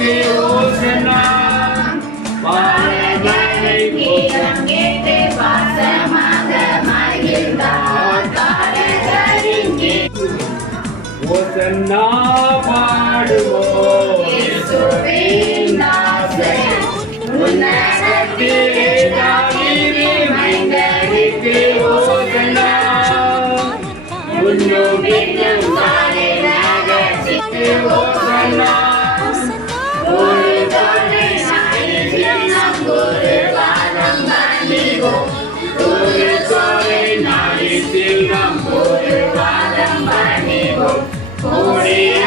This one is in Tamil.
நகரத்திற்கு ஓசன்னா பாரதனை கீதம் கேட்டு பாசமாக மகிழ்ந்தார் பாடகரின் ஓசன்னா பாடுவோம் இயேசுவின் நாமத்தில் உன்னதத்திலே தாவீது மைந்தருக்கு ஓசன்னா முன்னும் பின்னும் காலை நகரத்திற்கு ஓசன்னா ஒரு தோலை நாளில் நாம் ஒரு வாரம் பணிவோம் ஒரு தோலை நாளில் நாம் ஒரு வாரம் பணிவோம் கூடிய